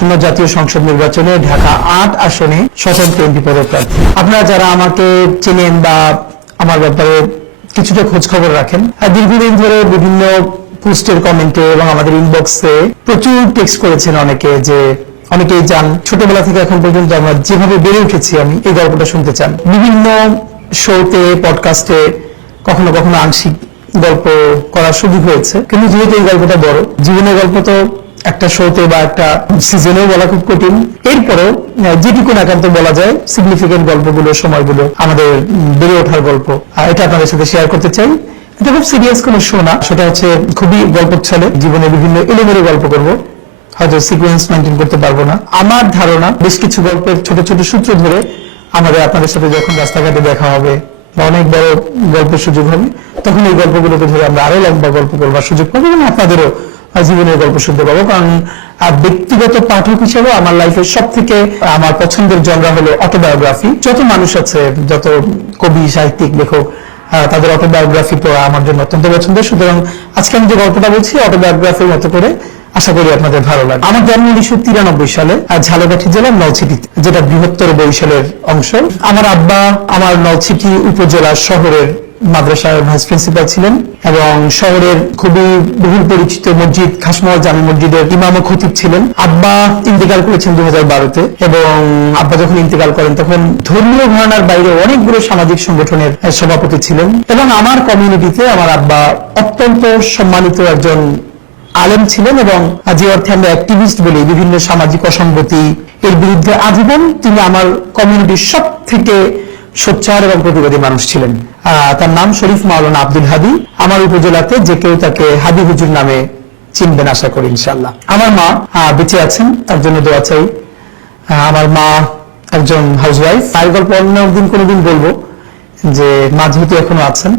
আসন্ন জাতীয় সংসদ নির্বাচনে ঢাকা ৮ আসনে স্বতন্ত্র এমপি পদপ্রার্থী। আপনারা যারা আমাকে চেনেন বা আমার ব্যাপারে কিছুটা খোঁজ খবর রাখেন, দীর্ঘদিন ধরে বিভিন্ন পোস্টের কমেন্টে এবং আমাদের ইনবক্সে প্রচুর টেক্সট করেছেন অনেকেই চান ছোটবেলা থেকে এখন পর্যন্ত আমরা যেভাবে বেড়ে উঠেছি আমি এই গল্পটা শুনতে চান। বিভিন্ন শোতে পডকাস্টে কখনো কখনো আংশিক গল্প করার সুযোগ হয়েছে, কিন্তু যেহেতু এই গল্পটা বড়, জীবনের গল্প তো একটা শোতে বা একটা সিজনেও বলা খুব কঠিন। এরপরেও যেটুকু একান্ত বলা যায় সিগনিফিকেন্ট গল্পগুলো, সময়গুলো, আমাদের বেড়ে ওঠার গল্প, এটা আপনাদের সাথে শেয়ার করতে চাই। এটা খুব সিরিয়াস কোনো শো না, সেটা হচ্ছে খুবই গল্প ছলে জীবনে বিভিন্ন এলোমেলো গল্প করব, হয়তো সিকোয়েন্স মেনটেন করতে পারবো না। আমার ধারণা বেশ কিছু গল্পের ছোট ছোট সূত্র ধরে আপনাদের সাথে যখন রাস্তাঘাটে দেখা হবে বা অনেক বড় গল্পের সুযোগ হবে, তখন এই গল্পগুলোকে ধরে আমরা আরো লম্বা গল্প করবার সুযোগ পাবো এবং আপনাদেরও জীবনের গল্প শুনতে পাবো। কারণ ব্যক্তিগত পাঠক হিসেবে আমার লাইফের সব থেকে আমার পছন্দের জনরা হলো অটোবায়োগ্রাফি। যত মানুষ আছে, যত কবি, সাহিত্যিক, লেখক, তাদের অটোবায়োগ্রাফি পড়া আমার জন্য অত্যন্ত পছন্দের। সুতরাং আজকে আমি যে গল্পটা বলছি অটোবায়োগ্রাফির মতো করে, আশা করি আপনাদের ভালো লাগে। আমার জন্ম 1993 সালে ঝালকাঠি জেলার নলছিটিতে, যেটা বৃহত্তর বরিশালের অংশ। আমার আব্বা আমার নলছিটি উপজেলা শহরের মাদ্রাসার ভাইস প্রিন্সিপাল ছিলেন এবং শহরের খুবই বহুল পরিচিত মসজিদ খাসমহল জামে মসজিদের ইমাম ও খতিব ছিলেন। আব্বা ইন্তেকাল করেছেন 2012-তে এবং আব্বা যখন ইন্তেকাল করেন তখন ধর্মীয় ঘরানার বাইরে অনেকগুলো সামাজিক সংগঠনের সভাপতি ছিলেন এবং আমার কমিউনিটিতে আমার আব্বা অত্যন্ত সম্মানিত একজন আলেম ছিলেন এবং যে অর্থে আমরা অ্যাক্টিভিস্ট বলি, বিভিন্ন সামাজিক অসঙ্গতি এর বিরুদ্ধে আজীবন তিনি আমার কমিউনিটির সব থেকে সোচ্চার এবং প্রতিবাদী মানুষ ছিলেন। তার নাম শরীফ মাওলানা আব্দুল হাদী। আমার উপজেলাতে যে কেউ তাকে হাদী হুজুর নামে চিনবেন আশা করি ইনশাআল্লাহ। আমার মা বেঁচে আছেন, তার জন্য দোয়া চাই। আমার মা একজন হাউসওয়াইফ। তার গল্প অন্য একদিন কোনোদিন বলবো, যে মা যেহেতু এখনো আছেন।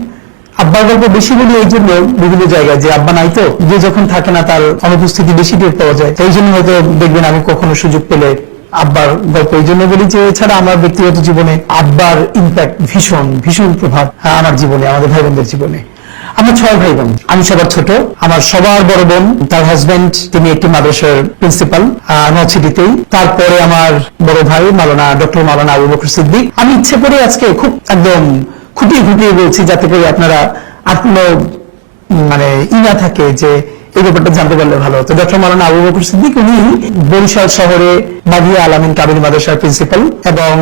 আব্বার গল্প বেশি বলি এই জন্য বিভিন্ন জায়গায়, যে আব্বা নাই তো, যে যখন থাকে না তার অনুপস্থিতি বেশি টের পাওয়া যায়। এই জন্য হয়তো দেখবেন আমি কখনো সুযোগ পেলে আব্বার গল্প এই জন্য বলি, যে এছাড়া আমার ব্যক্তিগত জীবনে আব্বার ইম্প্যাক্ট ভীষণ ভীষণ প্রভাব আমার জীবনে, আমাদের ভাই বোনদের জীবনে। আমরা 6 ভাই বোন, আমি সবার ছোট। আমার সবার বড় বোন, তার হাজবেন্ড, তিনি একটি মাদ্রাসার প্রিন্সিপাল নলছিটিতেই। তারপরে আমার বড় ভাই ডক্টর মাওলানা আবু বকর সিদ্দিক। আমি ইচ্ছে করে আজকে খুব একদম খুঁটিয়ে খুঁটিয়ে বলছি, যাতে করে আপনারা আর কোনো না থাকে যে এই ব্যাপারটা জানতে পারলে ভালো হতো। ডক্টর মাওলানা আবু বকর সিদ্দিক, উনি বরিশাল শহরে বাগিয়া আলামিন কাবিল মাদ্রাসার প্রিন্সিপাল এবং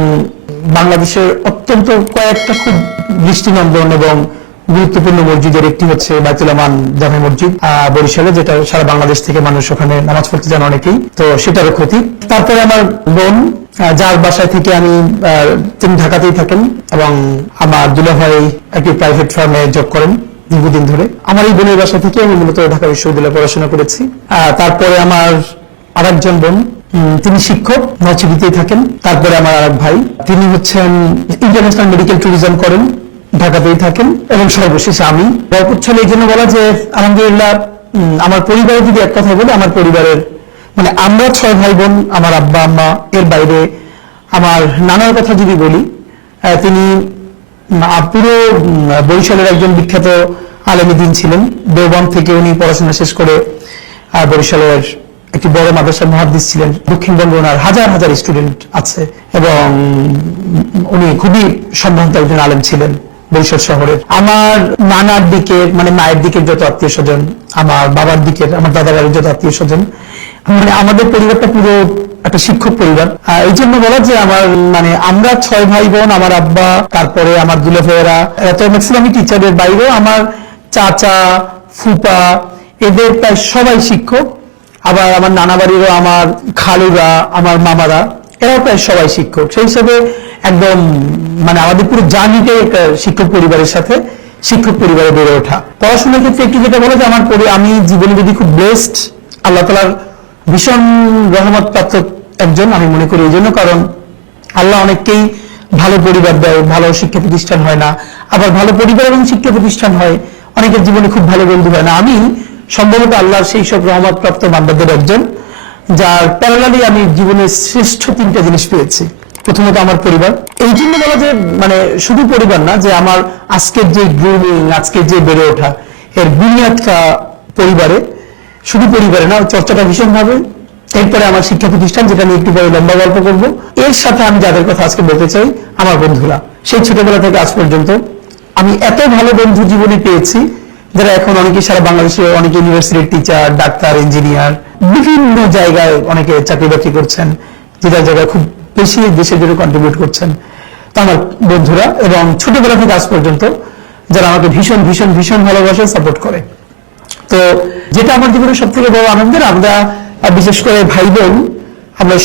বাংলাদেশের অত্যন্ত কয়েকটা খুব দৃষ্টিনন্দন এবং গুরুত্বপূর্ণ মসজিদের একটি হচ্ছে বাইতুল আমান জামে মসজিদ বরিশালে, যেটা সারা বাংলাদেশ থেকে মানুষ ওখানে নামাজ পড়তে যান অনেকেই, তো সেটারও ক্ষতি। তারপরে আমার বোন, যার বাসায় থেকে তিনি ঢাকাতেই থাকেন এবং আমার দুলাভাই একটি প্রাইভেট ফার্মে জব করেন দীর্ঘদিন ধরে। আমার এই বোনের বাসা থেকে আমি মূলত ঢাকা বিশ্ববিদ্যালয়ে পড়াশোনা করেছি। তারপরে আমার আরেকজন বোন, তিনি শিক্ষক, নলছিটিতেই থাকেন। তারপরে আমার আরেক ভাই, তিনি হচ্ছেন ইন্টারন্যাশনাল মেডিকেল ট্যুরিজম করেন, ঢাকাতেই থাকেন। এবং সর্বশেষে আমি। গল্প ছলে এই জন্য বলা যে আলহামদুলিল্লাহ আমার পরিবারে যদি এক কথা বলি, আমার পরিবারের আমরা 6 ভাই বোন, আমার আব্বা আম্মা, এর বাইরে আমার নানার কথা যদি বলি, তিনি পুরো বরিশালের একজন বিখ্যাত আলেমী দ্বীন ছিলেন। দেওবন্দ থেকে উনি পড়াশোনা শেষ করে বরিশালের একটি বড় মাদ্রাসার মুহাদ্দিস ছিলেন। দক্ষিণবঙ্গে ওনার হাজার হাজার স্টুডেন্ট আছে এবং উনি খুবই সম্ভ্রান্ত একজন আলেম ছিলেন বরিশাল শহরের। আমার নানার দিকের মায়ের দিকের যত আত্মীয় স্বজন, আমার বাবার দিকের, আমার দাদা বাড়ির যত আত্মীয় স্বজন, আমাদের পরিবারটা পুরো একটা শিক্ষক পরিবার। এই জন্য বলা যে আমার আমরা 6 ভাই বোন, আমার আব্বা, তারপরে আমার দুলাভাইয়েরা, এত ম্যাক্সিমামই টিচারের বাইরেও আমার চাচা, ফুপা, এদের প্রায় সবাই শিক্ষক। আবার আমার নানা বাড়িরও আমার খালুরা, আমার মামারা, এরাও প্রায় সবাই শিক্ষক। সেই হিসাবে একদম আমাদের পুরো জার্নিটাই একটা শিক্ষক পরিবারের সাথে, শিক্ষক পরিবারে বেড়ে ওঠা। পড়াশোনার ক্ষেত্রে একটু যেটা বলে যে আমি জীবনে যদি খুব ব্লেসড, আল্লাহ তাআলার ভীষণ রহমত প্রাপ্ত একজন আমি মনে করি। এই জন্য, কারণ আল্লাহ অনেককেই ভালো পরিবার দেয়, ভালো শিক্ষা প্রতিষ্ঠান হয় না, আবার ভালো পরিবার এবং শিক্ষা প্রতিষ্ঠান হয়, অনেকের জীবনে খুব ভালো বন্ধু হয় না। আমি সম্ভবত আল্লাহর সেই সব রহমত প্রাপ্ত বান্দাদের একজন, যার প্যারালালি আমি জীবনের শ্রেষ্ঠ 3টা জিনিস পেয়েছি। প্রথমত আমার পরিবার। এই জন্য বলা যে শুধু পরিবার না, যে আমার আজকের যে গ্রুমিং, আজকের যে বেড়ে ওঠা, এর বুনিয়াদটা পরিবারে। শুধু পরিবারে না, চর্চাটা ভীষণভাবে এরপরে আমার শিক্ষা প্রতিষ্ঠান, যেটা নিয়ে একটু পরে লম্বা গল্প করবো। এর সাথে আমি যাদের কথা আজকে বলতে চাই, আমার বন্ধুরা। সেই ছোটবেলা থেকে আজ পর্যন্ত আমি এত ভালো বন্ধু জীবনে পেয়েছি, যারা এখন অনেকে সারা বাংলাদেশে অনেকে ইউনিভার্সিটির টিচার, ডাক্তার, ইঞ্জিনিয়ার, বিভিন্ন জায়গায় অনেকে চাকরি বাকরি করছেন, যেটা জায়গায় খুব বেশি দেশের জন্য কন্ট্রিবিউট করছেন। তো আমার বন্ধুরা, এবং ছোটবেলা থেকে আজ পর্যন্ত যারা আমাকে ভীষণ ভীষণ ভীষণ ভালোবাসে, সাপোর্ট করে। তো যেটা আমার জীবনের সব থেকে বড় আনন্দের, আমরা বিশেষ করে ভাই বোন, আমরা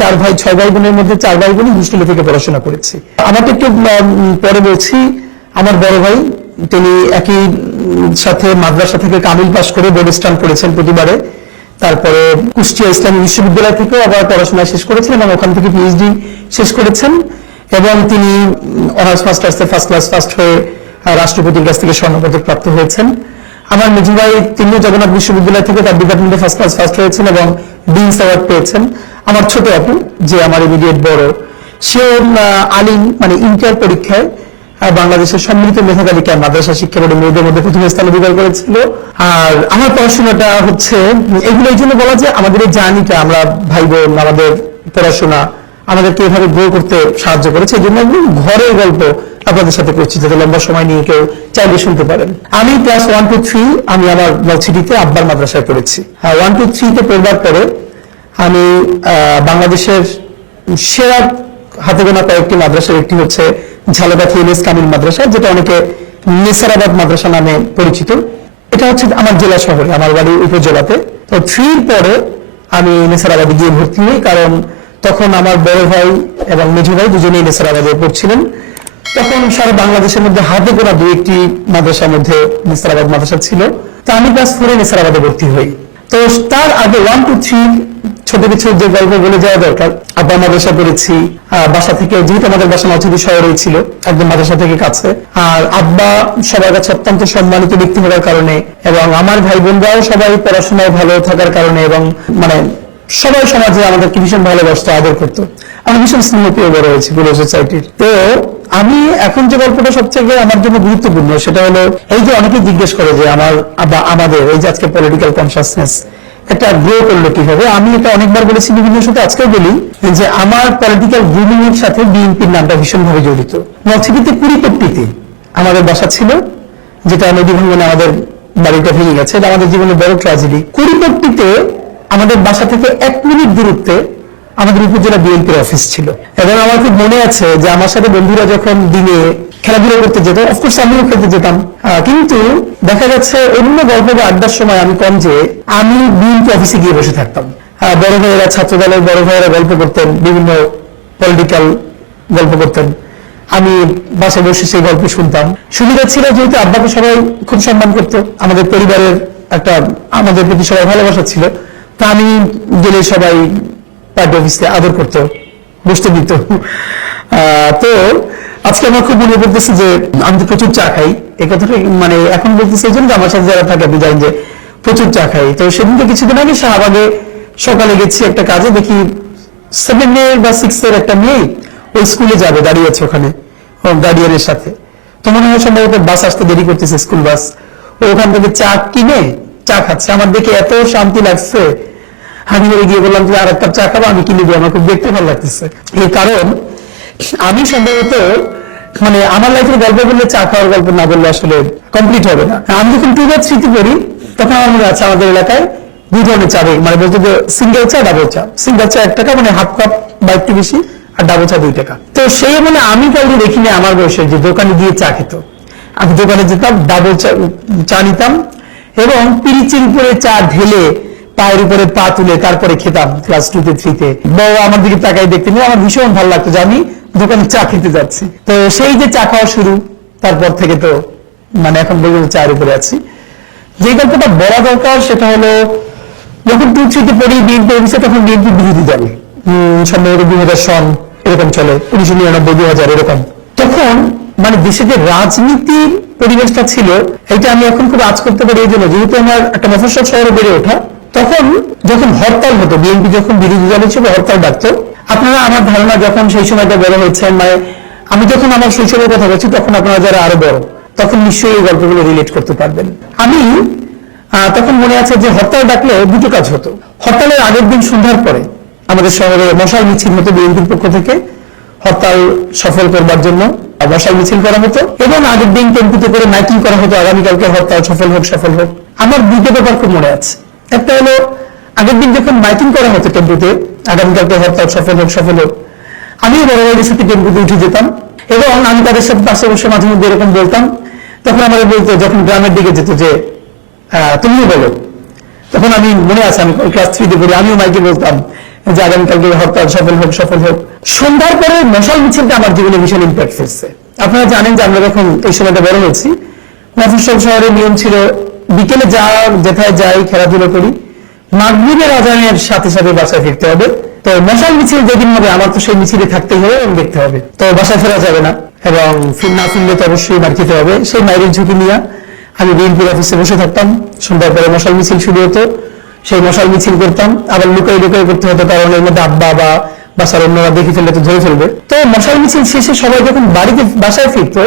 4 ভাই 6 ভাই বোনের মধ্যে 4 ভাই বোন হোস্টেলে থেকে পড়াশোনা করেছি। আমাকে একটু পরে বলছি, আমার বড় ভাই তিনি একই সাথে মাদ্রাসা থেকে কামিল পাশ করে বোর্ড স্টান করেছেন প্রতিবারে। তারপরে কুষ্টিয়া ইসলামী বিশ্ববিদ্যালয় থেকেও আবার পড়াশোনা শেষ করেছেন এবং ওখান থেকে পিএইচডি শেষ করেছেন, এবং তিনি অনার্স মাস্টার্সে ফার্স্ট ক্লাস ফার্স্ট হয়ে রাষ্ট্রপতির কাছ থেকে স্বর্ণপদক প্রাপ্ত হয়েছেন। আমার মেজু ভাই তিনিও জগন্নাথ বিশ্ববিদ্যালয় থেকে তার ডিপার্টমেন্টে ফার্স্ট ক্লাস ফার্স্ট হয়েছেন এবং ডিনস অ্যাওয়ার্ড পেয়েছেন। আমার ছোট আপু, যে আমার ইমিডিয়েট বড়, সেও আলিম মানে ইন্টার পরীক্ষায় বাংলাদেশের সম্মিলিত মেধা তালিকায় মাদ্রাসা শিক্ষা বোর্ডে মেয়েদের মধ্যে প্রথম স্থান অধিকার করেছিল। আর আমার পড়াশোনাটা হচ্ছে এগুলো এই জন্য বলা, যে আমাদের এই জার্নিটা, আমরা ভাই বোন, আমাদের পড়াশোনা আমাদেরকে এভাবে গ্রো করতে সাহায্য করেছে। এই জন্য ঘরের গল্প আপনাদের সাথে করছি, যাতে লম্বা সময় নিয়ে কেউ চাইলে শুনতে পারেন। আমি ক্লাস 1 to 3 আমি আমার নলছিটিতে আব্বার মাদ্রাসায় পড়েছি। 1 to 3 তে পড়বার পরে আমি বাংলাদেশের সেরা হাতে গোনা কয়েকটি মাদ্রাসার একটি হচ্ছে ঝালকাঠি এমএস কামিল মাদ্রাসা, যেটা অনেকে নেসারাবাদ মাদ্রাসা নামে পরিচিত। এটা হচ্ছে আমার জেলা শহরে, আমার বাড়ি উপজেলাতে। তো 3 পরে আমি নেসারাবাদে গিয়ে ভর্তি হই, কারণ তখন আমার বড় ভাই এবং মেজু ভাই দুজনেই নেসারাবাদে পড়ছিলেন। তখন সারা বাংলাদেশের মধ্যে হাতে গোনা 2-1টি মাদ্রাসার মধ্যে নেসারাবাদ মাদ্রাসা ছিল। তো আমি ক্লাস 4 নেসারাবাদে ভর্তি হই। তো তার আগে 1 to 3 ছোট কিছু যে গল্প বলে যাওয়া দরকার। আব্বা মাদ্রাসা পড়েছি, বাসা থেকে, যেহেতু আমাদের বাসা নলছিটি শহরেই ছিল, একদম মাদ্রাসা থেকে কাছে। আর আব্বা সবার কাছে অত্যন্ত সম্মানিত ব্যক্তি হওয়ার কারণে, এবং আমার ভাই বোনরাও সবাই পড়াশোনায় ভালো থাকার কারণে, এবং মানে সবাই সমাজে আমাদেরকে ভীষণ ভালোবাসতো, আদর করতো। আমি ভীষণ স্নেহপ্রিয় বড় হয়েছি পুরো সোসাইটির। তো আমি এখন যে গল্পটা সবচেয়ে আমার জন্য গুরুত্বপূর্ণ, সেটা হলো এই যে অনেকে জিজ্ঞেস করে যে আমাদের এই যে আজকে পলিটিক্যাল কনসাসনেস একটা গ্রো করলো কিভাবে। আমি এটা অনেকবার বলেছি বিভিন্ন সাথে, আজকেও বলি, যে আমার পলিটিক্যাল গ্রুমিং এর সাথে বিএনপির নামটা ভীষণভাবে জড়িত। নলছিটিতে কুড়িপট্টিতে আমাদের বাসা ছিল, যেটা নদী ভাঙ্গনে আমাদের বাড়িটা ভেঙে গেছে। এটা আমাদের জীবনের বড় ট্র্যাজেডি। কুড়িপট্টিতে আমাদের বাসা থেকে 1 মিনিট দূরত্বে আমাদের উপজেলা বিএনপির অফিস ছিল। এবং আমার খুব মনে আছে যে আমার সাথে বন্ধুরা যখন দিনে খেলাধুলা করতে যেত, অফকোর্স আমিও খেলতে যেতাম, কিন্তু দেখা যাচ্ছে অন্য গল্প বা আড্ডার সময় আমি কম, যে আমি বিএনপি অফিসে গিয়ে বসে থাকতাম। বড় ভাইয়েরা, ছাত্র দলের বড় ভাইয়েরা গল্প করতেন, বিভিন্ন পলিটিক্যাল গল্প করতেন, আমি বাসায় বসে সেই গল্প শুনতাম। সুবিধা ছিল যেহেতু আব্বাকে সবাই খুব সম্মান করতো, আমাদের পরিবারের একটা আমাদের প্রতি সবাই ভালোবাসা ছিল। তা আমি গেলে সবাই পার্টি অফিসে আদর করতো, বসতে দিত। তো আজকে আমার খুব মনে পড়তেছে যে আমি তো প্রচুর চা খাই। এই কথাটা মানে এখন বলতেছি এই জন্য, আমার সাথে যারা থাকে আপনি জানেন যে প্রচুর চা খাই। তো সেদিনকে কিছুদিন আগে শাহবাগে সকালে গেছি একটা কাজে, দেখি 7 বা 6 এর একটা মেয়ে ওই স্কুলে যাবে, দাঁড়িয়ে আছে ওখানে গার্ডিয়ানের সাথে। তো মনে হয় সম্ভবত বাস আসতে দেরি করতেছে, স্কুল বাস। ও ওখান থেকে চা কিনে চা খাচ্ছে। আমার দেখে এত শান্তি লাগছে, আমি গিয়ে বললাম যে আর একটা চা খাবো, আমি কিনে দিই, আমার খুব দেখতে ভালো লাগতেছে। এই কারণ আমি সম্ভবত মানে আমার লাইফের গল্প বললে চা খাওয়ার গল্প না বললে আসলে কমপ্লিট হবে না। আমি যখন 2 বা 3 পড়ি, তখন আমার মনে আছে আমাদের এলাকায় 2 ধরনের চা, মানে বলতে যে সিঙ্গেল চা, ডাবল চা। সিঙ্গেল চা 1 টাকা, মানে হাফ কাপ বা একটু বেশি, আর ডাবল চা 2 টাকা। তো সেই মানে আমি কাউকে দেখিনি আমার বয়সে যে দোকানে গিয়ে চা খেত। আমি দোকানে যেতাম, ডাবল চা নিতাম, এবং পিরিচের উপরে চা ঢেলে পায়ের উপরে পা তুলে তারপরে খেতাম ক্লাস 2 তে 3 তে। বউ আমার দিকে তাকাই দেখতে নিয়ে আমার ভীষণ ভালো লাগতো যে আমি দোকানে চা খেতে যাচ্ছি। তো সেই যে চা খাওয়া শুরু, তারপর থেকে তো মানে এখন বলবো চায়ের উপরে আছি। যে গল্পটা বলা দরকার সেটা হলো, যখন 2-3 তে পড়ি বিএনপি অফিসে, তখন বিএনপি বিরোধী দল, সম্ভবত 2000 সন এরকম চলে, 1999-2000 এরকম। তখন মানে দেশে যে রাজনীতির পরিবেশটা ছিল, এটা আমি এখন খুব আজ করতে পারি এই জন্য, যেহেতু আমার একটা মফস্বল শহরে বেড়ে ওঠা। তখন যখন হরতাল হতো, বিএনপি যখন বিরোধী দল হিসেবে হরতাল ডাকতো, আপনারা আমার ধারণা যখন সেই সময়টা বড় হয়েছেন, মানে আমি যখন আমার শৈশবের কথা বলছি, তখন আপনারা যারা আরো বড়, তখন নিশ্চয়ই এই গল্পগুলো রিলেট করতে পারবেন। আমি তখন মনে আছে যে হরতাল ডাকলে দুটো কাজ হতো। হরতালের আগের দিন সন্ধ্যার পরে আমাদের শহরে মশাল মিছিল হতো, বিএনপির পক্ষ থেকে হরতাল সফল করবার জন্য মশাল মিছিল করা হতো, এবং আগের দিন টেম্পুতে করে মাইকিং করা হতো আগামীকালকে হরতাল সফল হোক সফল হোক। আমার দুটো ব্যাপার খুব মনে আছে। একটা হলো আগের দিন যখন মাইকিং করা হতো টেম্পুতে আগামীকালকে হরতাল সফল হোক সফল হোক, আমিও বড় ভাইদের সাথে টেম্পুতে উঠে যেতাম এবং আমি তাদের সাথে পাশে বসে মাঝে মধ্যে এরকম বলতাম। তখন আমাদের বলতো, যখন গ্রামের দিকে যেত যে তুমিও বলো, তখন আমি মনে আছে আমি ক্লাস 3-তে পড়ি, আমিও মাইকে বলতাম যে আগামীকালকে হরতাল সফল হোক সফল হোক। সন্ধ্যার পরে মশাল মিছিলটা আমার জীবনে ভীষণ ইম্প্যাক্ট ফেলছে। আপনারা জানেন যে আমরা যখন এই সময়টা বড় হয়েছি, মফস্বল শহরের নিয়ম ছিল বিকেলে যেথায় যাই খেলাধুলো করি, মাগরিবের আজানের সাথে সাথে বাসায় ফিরতে হবে। তো মশাল মিছিল যেদিন হবে আমার তো সেই মিছিলে থাকতেই হবে এবং দেখতে হবে, তো বাসায় ফেরা যাবে না এবং না ফিরলে তো অবশ্যই মার খেতে হবে। সেই মায়ের ঝুঁকি নিয়ে আমি বিএনপির অফিসে বসে থাকতাম। সন্ধ্যার পরে মশাল মিছিল শুরু হতো, সেই মশাল মিছিল করতাম, আবার লুকাই লুকাই করতে হতো, কারণ এর মধ্যে আব্বা বা বাসার অন্যরা দেখে ফেললে তো ধরে ফেলবে। তো মশাল মিছিল শেষে সবাই যখন বাসায় ফিরতো,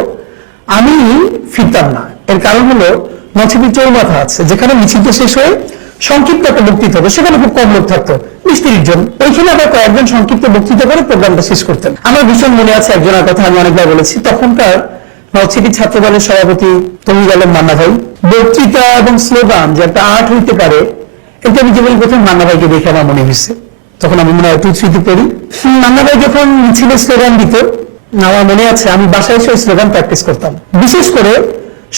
আমি ফিরতাম না। এর কারণ হলো নছিপির চৌমাথা আছে, যেখানে মিছিলটা শেষ হয়ে সংক্ষিপ্ত একটা বক্তৃতা হতো, সেখানে খুব কম লোক থাকতো, 20-30 জন। ওইখানে আবার কয়েকজন সংক্ষিপ্ত বক্তৃতা করে প্রোগ্রামটা শেষ করতেন। আমার ভীষণ মনে আছে একজনের কথা, আমি অনেকবার বলেছি, তখনকার নলছিটি ছাত্র দলের সভাপতি তমিজ আলম মান্না ভাই। বক্তৃতা এবং স্লোগান যে একটা আর্ট হইতে পারে, এটা আমি জীবনে প্রথম মান্না ভাইকে দেখে আমার মনে হয়েছে। তখন আমি মনে হয় 2-3-তে পড়ি। মান্না ভাই যখন মিছিলের স্লোগান দিত, আমার মনে আছে আমি বাসায় এসে স্লোগান প্র্যাকটিস করতাম। বিশেষ করে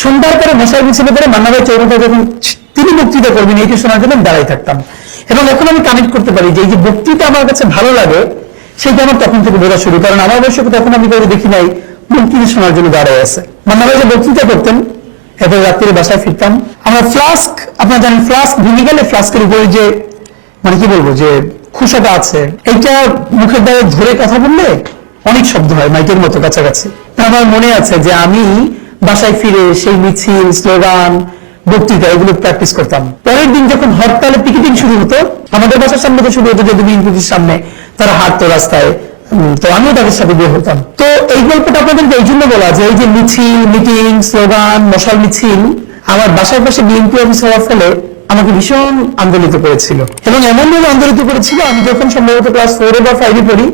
সন্ধ্যার পরে মশাল মিছিলে পরে মান্না ভাই চৌরাতা যখন তিনি বক্তৃতা করবেন এইটা শোনার জন্য দাঁড়াই থাকতাম। এবং এখন আমি কানেক্ট করতে পারি যে এই যে বক্তৃতা আমার কাছে ভালো লাগে, সেটা আমার তখন থেকে বোঝা শুরু, কারণ আমার বয়সে তখন আমি কাউকে দেখি নাই বক্তৃতা শোনার জন্য দাঁড়ায় আছে। মান্না ভাই যে বক্তৃতা করতেন, এরপর রাত্রে বাসায় ফিরতাম। আমরা ফ্লাস্ক, আপনারা জানেন ফ্লাস্ক ভেঙে গেলে ফ্লাস্কের উপরে যে মানে কি বলবো যে খুশাটা আছে, এইটা মুখের দ্বারা ধরে কথা বললে অনেক শব্দ হয়, মাইকের মতো কাছাকাছি। আমার মনে আছে যে আমি বাসায় ফিরে সেই মিছিল, স্লোগান, বক্তৃতা এগুলো প্র্যাকটিস করতাম। পরের দিন যখন হরতালের পিকেটিং শুরু হতো, আমাদের বাসার সামনে তো শুরু হতো যে বিএনপির সামনে, তারা হাঁটতো রাস্তায়, তো আমিও তাদের সাথে বের হতাম। তো এই গল্পটা আপনাদেরকে এই জন্য বলা যে এই যে মিছিল, মিটিং, স্লোগান, মশাল মিছিল আমার বাসার পাশে বিএনপি অফিস হওয়ার ফলে আমাকে ভীষণ আন্দোলিত করেছিল। এবং এমনভাবে আন্দোলিত করেছিল, আমি যখন সম্ভবত ক্লাস 4 বা 5-এ পড়ি,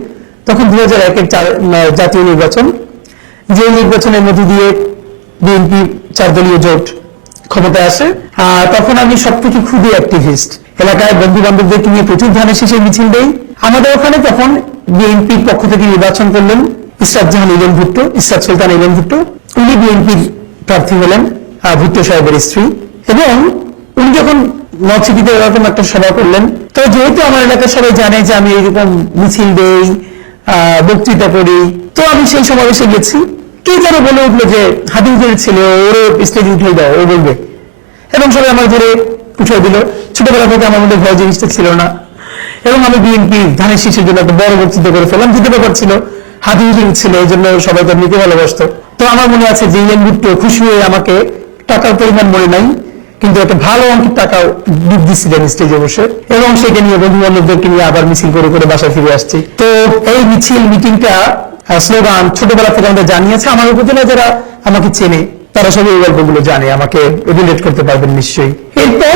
তখন 2001-এর জাতীয় নির্বাচন, যে নির্বাচনের মধ্যে দিয়ে বিএনপি 4 দলীয় জোট ক্ষমতায় আসে। তখন আমি সব থেকে খুবই অ্যাক্টিভিস্ট, এলাকায় বন্ধু বান্ধবদেরকে নিয়ে প্রচুর ধানের শীষের মিছিল দেই। আমাদের ওখানে তখন বিএনপির পক্ষ থেকে নির্বাচন করলেন ইসরাত জাহান ইলেন ভুট্টো, ইসরাত সুলতান ইলেন ভুট্টো। উনি বিএনপির প্রার্থী হলেন, ভুট্টো সাহেবের স্ত্রী। এবং উনি যখন নলছিটিতে এরকম একটা সভা করলেন, তো যেহেতু আমার এলাকার সবাই জানে যে আমি এইরকম মিছিল দেই, বক্তৃতা করি, তো আমি সেই সমাবেশে গেছি। কে যেন বলে উঠলো যে হাদিউদ্দিনের ছেলে, ওরে স্টেজে উঠে দাও, ও বলবে। এবং সবাই আমার ধরে উঠে দিল। ছোটবেলা থেকে আমার মধ্যে ভয় জিনিসটা ছিল না, এবং আমি বিএনপি ধানের শীষের জন্য একটা বড় বক্তৃতা করে ফেললাম। দিতে ব্যাপার ছিল, হাদিউদ্দিন ছিল, এই জন্য সবাই তার নিতে ভালোবাসতো। তো আমার মনে আছে যে ইলেন ভুট্টো খুশি হয়ে আমাকে, টাকার পরিমাণ মনে নাই কিন্তু একটা ভালো অঙ্কের টাকাও দিচ্ছিলেন স্টেজে বসে, এবং সেটা নিয়ে বন্ধু বান্ধবদেরকে নিয়ে আবার মিছিল করে করে বাসায় ফিরে আসছি। তো এই মিছিল, মিটিংটা, স্লোগান ছোটবেলা থেকে আমাদের জানিয়েছে। আমার উপজেলা যারা আমাকে চেনে তারা সবাই এই গল্পগুলো জানে, আমাকে রিলেট করতে পারবেন নিশ্চয়ই। এরপর